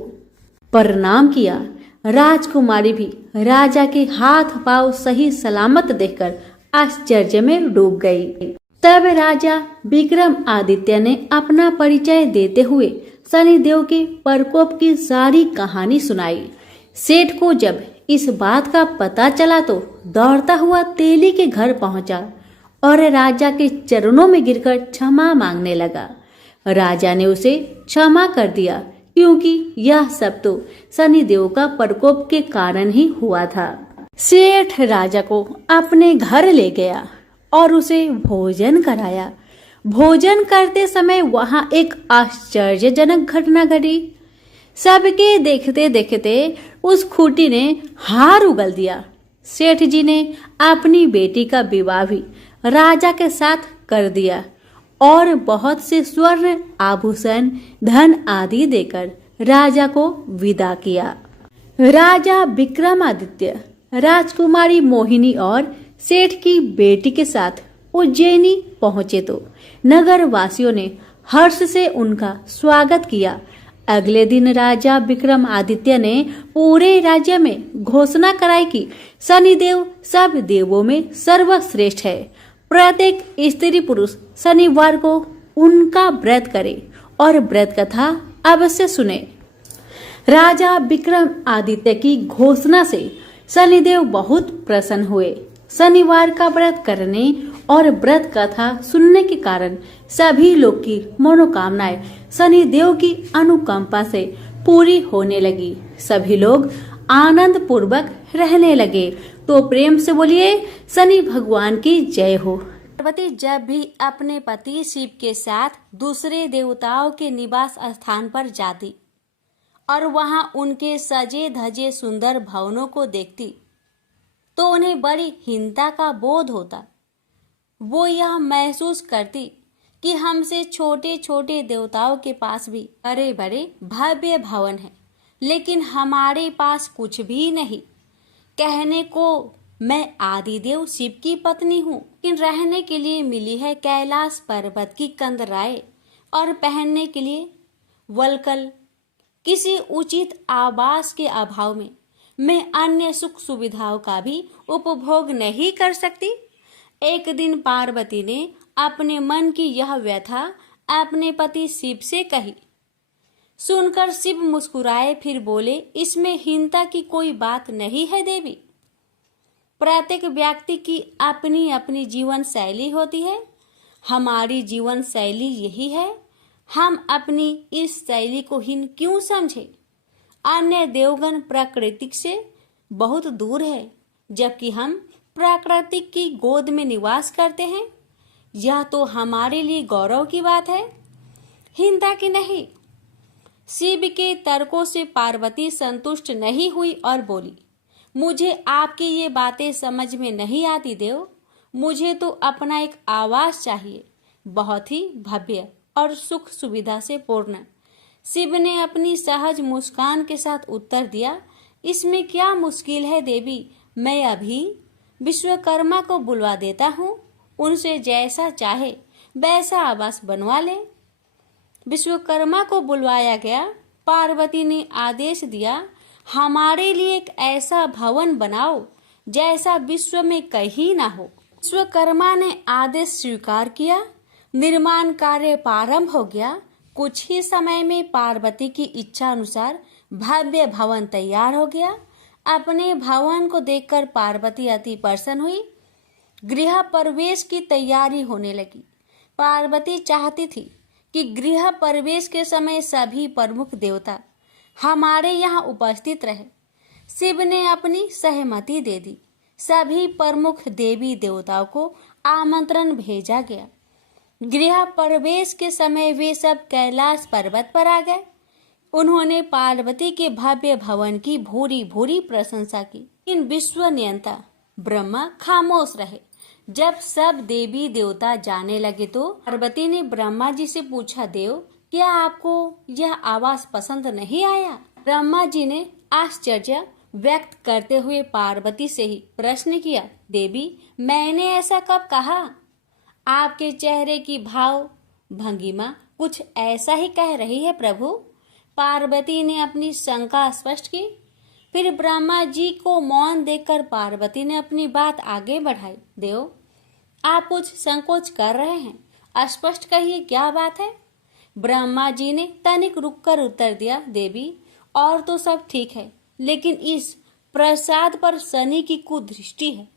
प्रणाम किया। राजकुमारी भी राजा के हाथ पांव सही सलामत देखकर आश्चर्य में डूब गई। तब राजा विक्रम आदित्य ने अपना परिचय देते हुए शनिदेव के प्रकोप की सारी कहानी सुनाई। सेठ को जब इस बात का पता चला तो दौड़ता हुआ तेली के घर पहुंचा और राजा के चरणों में गिरकर क्षमा मांगने लगा। राजा ने उसे क्षमा कर दिया क्योंकि यह सब तो शनिदेव का प्रकोप के कारण ही हुआ था। सेठ राजा को अपने घर ले गया और उसे भोजन कराया। भोजन करते समय वहां एक आश्चर्यजनक घटना घटी। सबके देखते देखते उस खूंटी ने हार उगल दिया। सेठ जी ने अपनी बेटी का विवाह भी राजा के साथ कर दिया और बहुत से स्वर्ण आभूषण, धन आदि देकर राजा को विदा किया। राजा विक्रमादित्य राजकुमारी मोहिनी और सेठ की बेटी के साथ उज्जैनी पहुंचे तो नगर वासियों ने हर्ष से उनका स्वागत किया। अगले दिन राजा विक्रमादित्य ने पूरे राज्य में घोषणा कराई कि शनिदेव सब देवों में सर्वश्रेष्ठ है। प्रत्येक स्त्री पुरुष शनिवार को उनका व्रत करे और व्रत कथा अवश्य सुने। राजा विक्रमादित्य की घोषणा से शनिदेव बहुत प्रसन्न हुए। शनिवार का व्रत करने और व्रत कथा सुनने के कारण सभी लोग की मनोकामनाएं शनिदेव की अनुकंपा से पूरी होने लगी। सभी लोग आनंद पूर्वक रहने लगे। तो प्रेम से बोलिए शनि भगवान की जय हो। पार्वती जब भी अपने पति शिव के साथ दूसरे देवताओं के निवास स्थान पर जाती और वहां उनके सजे धजे सुंदर भवनों को देखती तो उन्हें बड़ी हीनता का बोध होता। वो यह महसूस करती कि हमसे छोटे छोटे देवताओं के पास भी बड़े बड़े भव्य भवन हैं, लेकिन हमारे पास कुछ भी नहीं। कहने को मैं आदिदेव शिव की पत्नी हूँ, लेकिन रहने के लिए मिली है कैलाश पर्वत की कंदराएं और पहनने के लिए वल्कल। किसी उचित आवास के अभाव में मैं अन्य सुख सुविधाओं का भी उपभोग नहीं कर सकती। एक दिन पार्वती ने अपने मन की यह व्यथा अपने पति शिव से कही। सुनकर शिव मुस्कुराए, फिर बोले, इसमें हीनता की कोई बात नहीं है देवी। प्रत्येक व्यक्ति की अपनी अपनी जीवन शैली होती है। हमारी जीवन शैली यही है। हम अपनी इस शैली को हीन क्यों समझे? अन्य देवगण प्राकृतिक से बहुत दूर है, जबकि हम प्राकृतिक की गोद में निवास करते हैं। यह तो हमारे लिए गौरव की बात है, हीनता की नहीं। शिव के तर्कों से पार्वती संतुष्ट नहीं हुई और बोली, मुझे आपकी ये बातें समझ में नहीं आती देव। मुझे तो अपना एक आवास चाहिए, बहुत ही भव्य और सुख सुविधा से पूर्ण। शिव ने अपनी सहज मुस्कान के साथ उत्तर दिया, इसमें क्या मुश्किल है देवी। मैं अभी विश्वकर्मा को बुलवा देता हूँ, उनसे जैसा चाहे वैसा आवास बनवा ले। विश्वकर्मा को बुलवाया गया। पार्वती ने आदेश दिया, हमारे लिए एक ऐसा भवन बनाओ जैसा विश्व में कहीं ना हो। विश्वकर्मा ने आदेश स्वीकार किया। निर्माण कार्य प्रारंभ हो गया। कुछ ही समय में पार्वती की इच्छा अनुसार भव्य भवन तैयार हो गया। अपने भवन को देखकर पार्वती अति प्रसन्न हुई। गृह प्रवेश की तैयारी होने लगी। पार्वती चाहती थी कि गृह प्रवेश के समय सभी प्रमुख देवता हमारे यहाँ उपस्थित रहे। शिव ने अपनी सहमति दे दी। सभी प्रमुख देवी देवताओं को आमंत्रण भेजा गया। गृह प्रवेश के समय वे सब कैलाश पर्वत पर आ गए। उन्होंने पार्वती के भव्य भवन की भूरी भूरी प्रशंसा की। इन विश्व नियंता ब्रह्मा खामोश रहे। जब सब देवी देवता जाने लगे तो पार्वती ने ब्रह्मा जी से पूछा, देव, क्या आपको यह आवास पसंद नहीं आया? ब्रह्मा जी ने आश्चर्य व्यक्त करते हुए पार्वती से ही प्रश्न किया, देवी, मैंने ऐसा कब कहा? आपके चेहरे की भाव भंगिमा कुछ ऐसा ही कह रही है प्रभु। पार्वती ने अपनी शंका स्पष्ट की। फिर ब्रह्मा जी को मौन देखकर पार्वती ने अपनी बात आगे बढ़ाई, देव, आप कुछ संकोच कर रहे हैं, स्पष्ट कहिए क्या बात है? ब्रह्मा जी ने तनिक रुककर उत्तर दिया, देवी, और तो सब ठीक है, लेकिन इस प्रसाद पर शनि की कुदृष्टि है।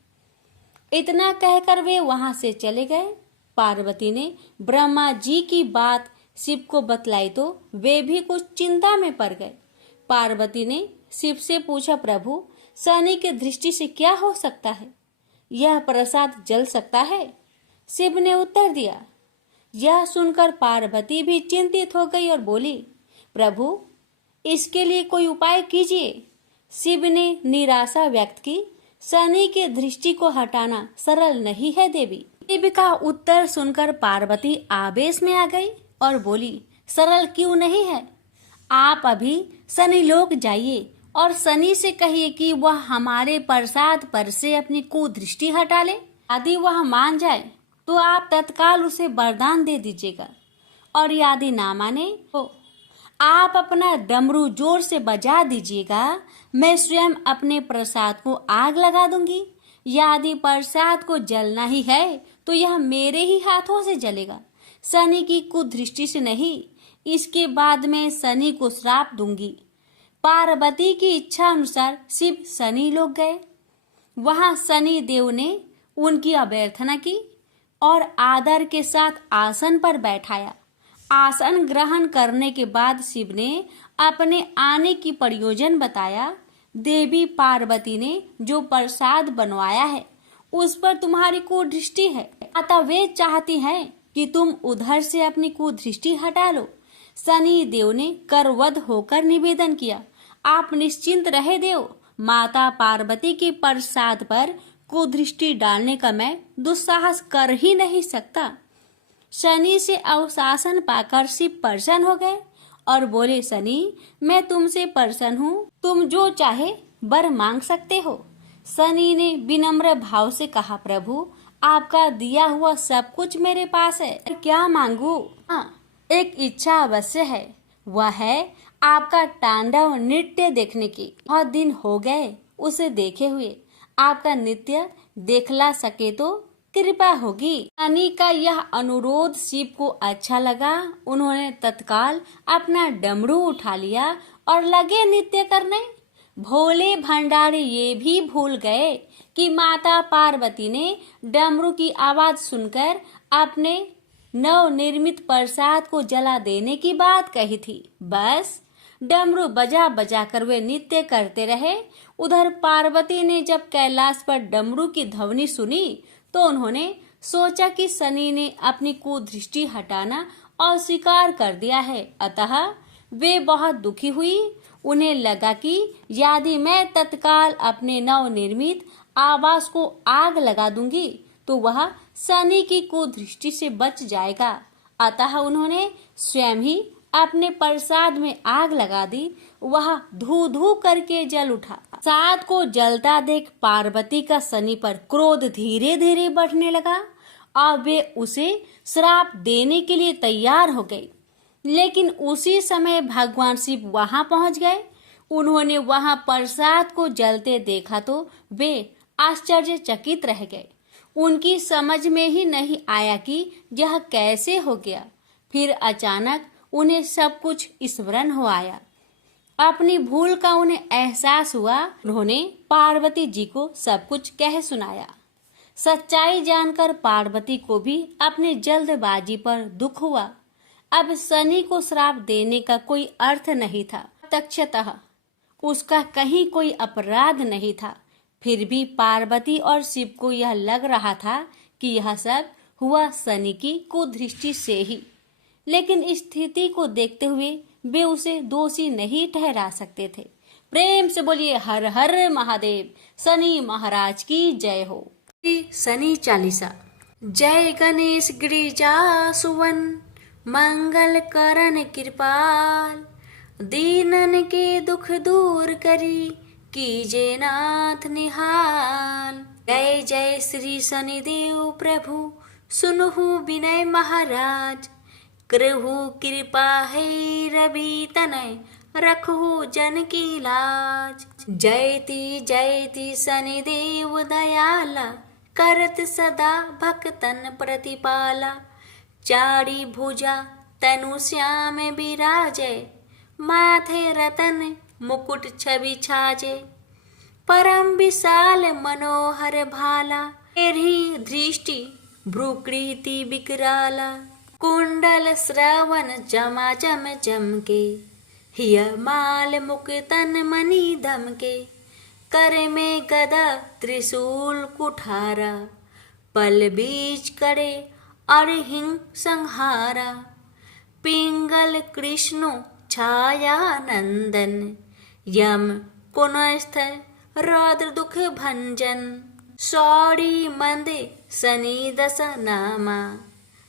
इतना कहकर वे वहां से चले गए। पार्वती ने ब्रह्मा जी की बात शिव को बतलाई तो वे भी कुछ चिंता में पड़ गए। पार्वती ने शिव से पूछा, प्रभु, शनि की दृष्टि से क्या हो सकता है? यह प्रसाद जल सकता है? शिव ने उत्तर दिया। यह सुनकर पार्वती भी चिंतित हो गई और बोली, प्रभु, इसके लिए कोई उपाय कीजिए। शिव ने निराशा व्यक्त की। शनि के दृष्टि को हटाना सरल नहीं है देवी। शिव का उत्तर सुनकर पार्वती आवेश में आ गई और बोली, सरल क्यों नहीं है? आप अभी शनि लोक जाइए और शनि से कहिए कि वह हमारे प्रसाद पर से अपनी कुदृष्टि हटा ले। यदि वह मान जाए तो आप तत्काल उसे वरदान दे दीजिएगा, और यदि ना माने तो आप अपना डमरू जोर से बजा दीजिएगा। मैं स्वयं अपने प्रसाद को आग लगा दूंगी। यदि प्रसाद को जलना ही है तो यह मेरे ही हाथों से जलेगा, शनि की कुदृष्टि से नहीं। इसके बाद मैं शनि को श्राप दूंगी। पार्वती की इच्छा अनुसार शिव शनि लोक गए। वहां शनि देव ने उनकी अभ्यर्थना की और आदर के साथ आसन पर बैठाया। आसन ग्रहण करने के बाद शिव ने अपने आने की प्रयोजन बताया। देवी पार्वती ने जो प्रसाद बनवाया है उस पर तुम्हारी कुदृष्टि है, अतः वे चाहती हैं कि तुम उधर से अपनी कुदृष्टि हटा लो। शनि देव ने करवध होकर निवेदन किया, आप निश्चिंत रहे देव, माता पार्वती के प्रसाद पर कुदृष्टि डालने का मैं दुस्साहस कर ही नहीं सकता। शनि से अवशासन पाकर शिव प्रसन्न हो गए और बोले, शनि, मैं तुमसे प्रसन्न हूँ, तुम जो चाहे वर मांग सकते हो। शनि ने विनम्र भाव से कहा, प्रभु, आपका दिया हुआ सब कुछ मेरे पास है, क्या मांगू? हाँ, एक इच्छा अवश्य है, वह है आपका तांडव नृत्य देखने की। बहुत दिन हो गए उसे देखे हुए। आपका नृत्य देखला सके तो कृपा होगी। शनि का यह अनुरोध शिव को अच्छा लगा। उन्होंने तत्काल अपना डमरू उठा लिया और लगे नृत्य करने। भोले भंडारी ये भी भूल गए कि माता पार्वती ने डमरू की आवाज सुनकर अपने नव निर्मित प्रसाद को जला देने की बात कही थी। बस डमरू बजा बजा कर वे नृत्य करते रहे। उधर पार्वती ने जब कैलाश पर डमरू की ध्वनि सुनी तो उन्होंने सोचा कि शनि ने अपनी कुदृष्टि हटाना अस्वीकार कर दिया है। अतः वे बहुत दुखी हुई। उन्हें लगा कि यदि मैं तत्काल अपने नव निर्मित आवास को आग लगा दूंगी तो वह शनि की कुदृष्टि से बच जाएगा। अतः उन्होंने स्वयं ही अपने प्रसाद में आग लगा दी। वह धू धू करके जल उठा। प्रसाद को जलता देख पार्वती का शनि पर क्रोध धीरे धीरे बढ़ने लगा और वे उसे श्राप देने के लिए तैयार हो गई। लेकिन उसी समय भगवान शिव वहां पहुंच गए। उन्होंने वहां प्रसाद को जलते देखा तो वे आश्चर्यचकित रह गए। उनकी समझ में ही नहीं आया कि यह कैसे हो गया। फिर अचानक उन्हें सब कुछ स्मरण हो आया। अपनी भूल का उन्हें एहसास हुआ। उन्होंने पार्वती जी को सब कुछ कह सुनाया। सच्चाई जानकर पार्वती को भी अपने जल्दबाजी पर दुख हुआ। अब शनि को श्राप देने का कोई अर्थ नहीं था। प्रत्यक्षतः उसका कहीं कोई अपराध नहीं था। फिर भी पार्वती और शिव को यह लग रहा था कि यह सब हुआ शनि की कुदृष्टि से ही। लेकिन स्थिति को देखते हुए वे उसे दोषी नहीं ठहरा सकते थे। प्रेम से बोलिए हर हर महादेव। शनि महाराज की जय हो। शनि चालीसा। जय गणेश गिरिजा सुवन, मंगल करन कृपाल, दीनन के दुख दूर करी, कीजे नाथ निहाल। जय जय श्री शनिदेव प्रभु, सुनहु विनय महाराज, करहु कृपा है रवि तनय, रखहु जन की लाज। जयति शनिदेव दयाला, करत सदा भक्तन प्रतिपाला। चारी भुजा तनु श्याम विराजे, माथे रतन मुकुट छवि छाजे। परम विशाल मनोहर भाला, तेरी दृष्टि भ्रुकृति विकराला। कुंडल श्रवण चमाचम चमके, हिय माल मुकुतन मणि दमके। कर में गदा त्रिशूल कुठारा, पल बीच करे अरहिं संहारा। पिंगल कृष्ण छाया नंदन, यम पुनस्थ रौद्र दुख भंजन। सौरी मंदे शनि दस नामा,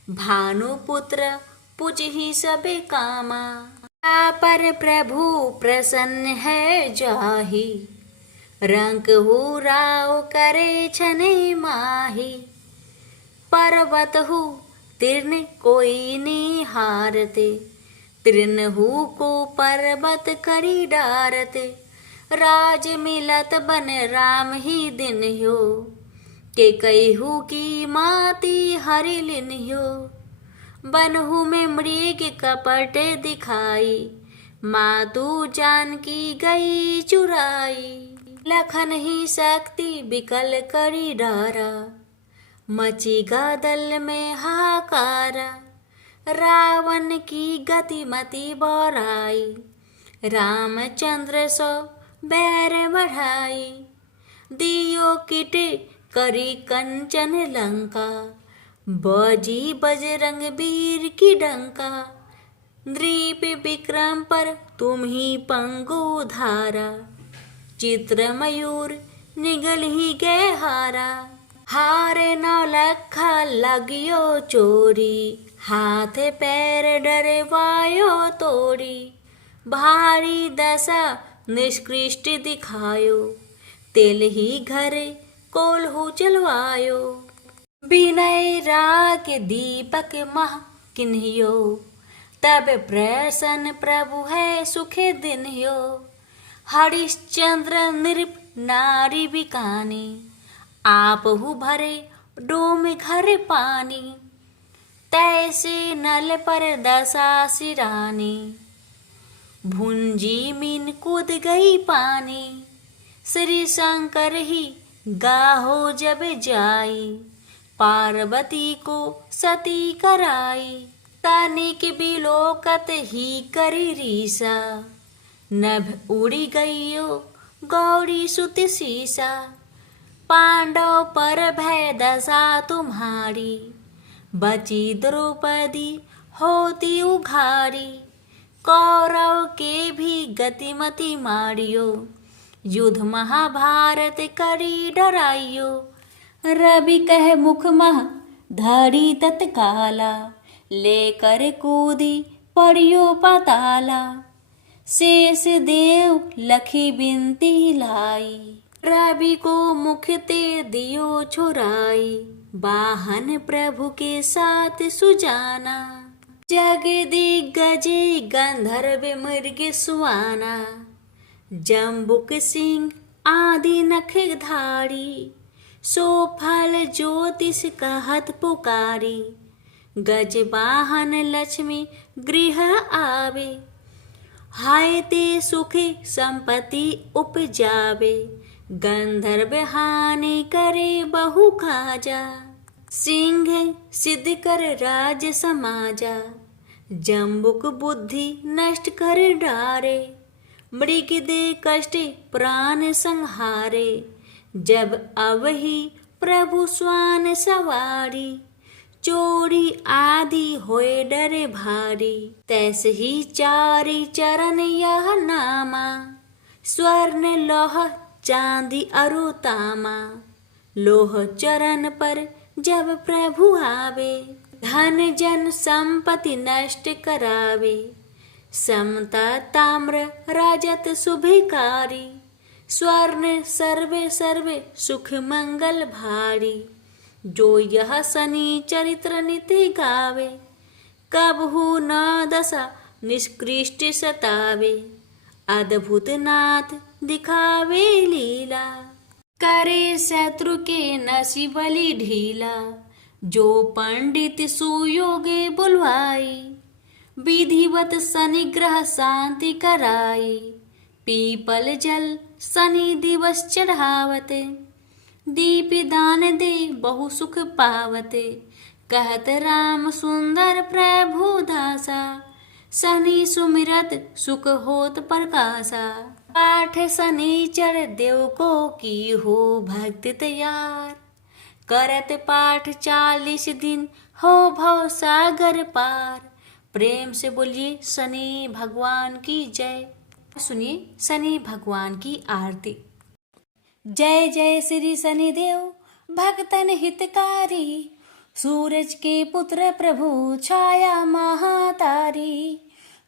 भानुपुत्र पुजहि सबे कामा। पर प्रभु प्रसन्न है जाहि, रंकहु राव करे छने माही। पर्वतहु तीर्ण कोई निहारते, तृणहु को पर्वत करी डारते। राज मिलत बन राम ही दिन हो, के कईहू की माती हरि लिन्ह्यो। बनहु में मृग कपट दिखाई, मातु जानकी गई चुराई। लखन ही शक्ति विकल करी डारा, मची दल में हाहाकारा। रावण की गति मति बौराई, रामचंद्र सो बैर बढ़ाई। दियो किट करी कंचन लंका, बजी बजरंग वीर की डंका। नृप विक्रम पर तुम ही पंगु धारा, चित्र मयूर निगल ही गए हारा। हारे नौलखा लगियो चोरी, हाथ पैर डरवायो तोड़ी। भारी दशा निष्कृष्ट दिखायो, तेल ही घर कोल्हू जलवायो। विनय राग दीपक मह किन्हियो, तब प्रसन्न प्रभु है सुखे दिन्हियो। हरिश्चंद्र नृप नारी बिकानी, आपहु भरे डोम घर पानी, तैसे नल पर दशा सिरानी। भुंजी मीन कूद गई पानी, श्री शंकर ही गाहो जब जाई। पार्वती को सती कराई, तनिक बिलोकत ही करी रीसा। नभ उड़ी गईयो गौरी सुत सीसा, पांडव पर भय दशा तुम्हारी। बची द्रौपदी होती उघाड़ी, कौरव के भी गतिमति मारियो। युद्ध महाभारत करी डराइयो, रवि कह मुख मह धड़ी तत्काला। लेकर कूदी पड़ियो पाताला, शेष देव लखी बिनती लाई। रवि को मुख ते दियो छुराई, वाहन प्रभु के साथ सुजाना। जग दिग्गजे गंधर्व मृग सुआना, जम्बुक सिंह आदि नख धारी। सो फल ज्योतिष कहत पुकारी, गज वाहन लक्ष्मी गृह आवे। हाय ते सुख संपत्ति उपजावे, गंधर्व हानि करे बहु काजा। सिंह सिद्ध कर राज समाजा, जम्बुक बुद्धि नष्ट कर डारे। मृग दे कष्ट प्राण संहारे, जब अवहि प्रभु स्वान सवारी। चोरी आदि होए डरे भारी, तैसे ही चारि चरण यह नामा। स्वर्ण लोह चांदी अरु तामा, लोह चरण पर जब प्रभु आवे। धन जन संपत्ति नष्ट करावे, समता ताम्र रजत शुभकारी। स्वर्ण सर्वे सर्वे सुख मंगल भारी, जो यह शनि चरित्र नित्य गावे। कबहु न दशा निष्कृष्ट सतावे, अद्भुत नाथ दिखावे लीला। करे शत्रु के नसी बलि ढीला, जो पंडित सुयोगे बुलवाई। विधिवत शनि ग्रह शांति कराई, पीपल जल शनि दिवस चढ़ावते। दीप दान दे बहु सुख पावते, कहत राम सुंदर प्रभु दासा। शनि सुमिरत सुख होत प्रकाशा, पाठ शनिचर देव को की हो भक्ति तैयार। करत पाठ 40 दिन हो भव सागर पार। प्रेम से बोलिए शनि भगवान की जय। सुनिए शनि भगवान की आरती। जय जय श्री शनिदेव भक्तन हितकारी, सूरज के पुत्र प्रभु छाया महातारी।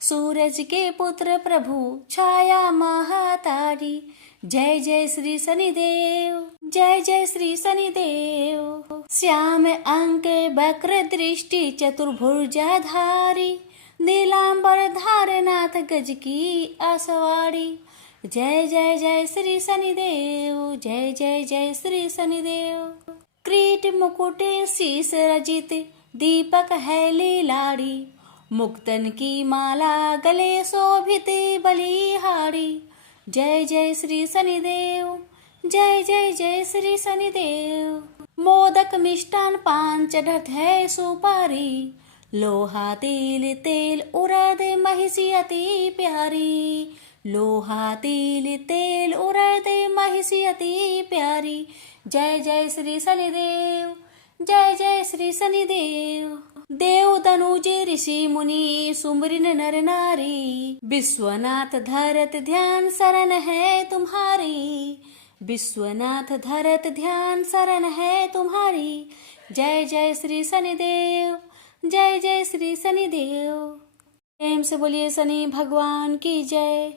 सूरज के पुत्र प्रभु छाया महातारी, जय जय श्री शनिदेव, जय जय श्री शनिदेव। श्याम अंक वक्र दृष्टि चतुर्भुजाधारी, नीलांबर धारनाथ गज की आसवारी। जय जय जय श्री शनिदेव, जय जय जय श्री शनिदेव। क्रीट मुकुट शीस रजित दीपक है लीलाड़ी, मुक्तन की माला गले शोभित बलिहारी। जय जय श्री शनिदेव, जय जय जय श्री शनिदेव। मोदक मिष्टान पान चढ़त है सुपारी, लोहा तिल तेल उड़द महिषी अति प्यारी। लोहा तिल तेल उड़द महिषी अति प्यारी। जय जय श्री शनिदेव, जय जय श्री शनिदेव। देव तनुज ऋषि मुनि सुमरिन नर नारी, विश्वनाथ धरत ध्यान शरण है तुम्हारी। विश्वनाथ धरत ध्यान शरण है तुम्हारी। जय जय श्री शनिदेव, जय जय श्री शनिदेव। प्रेम से बोलिए शनि भगवान की जय।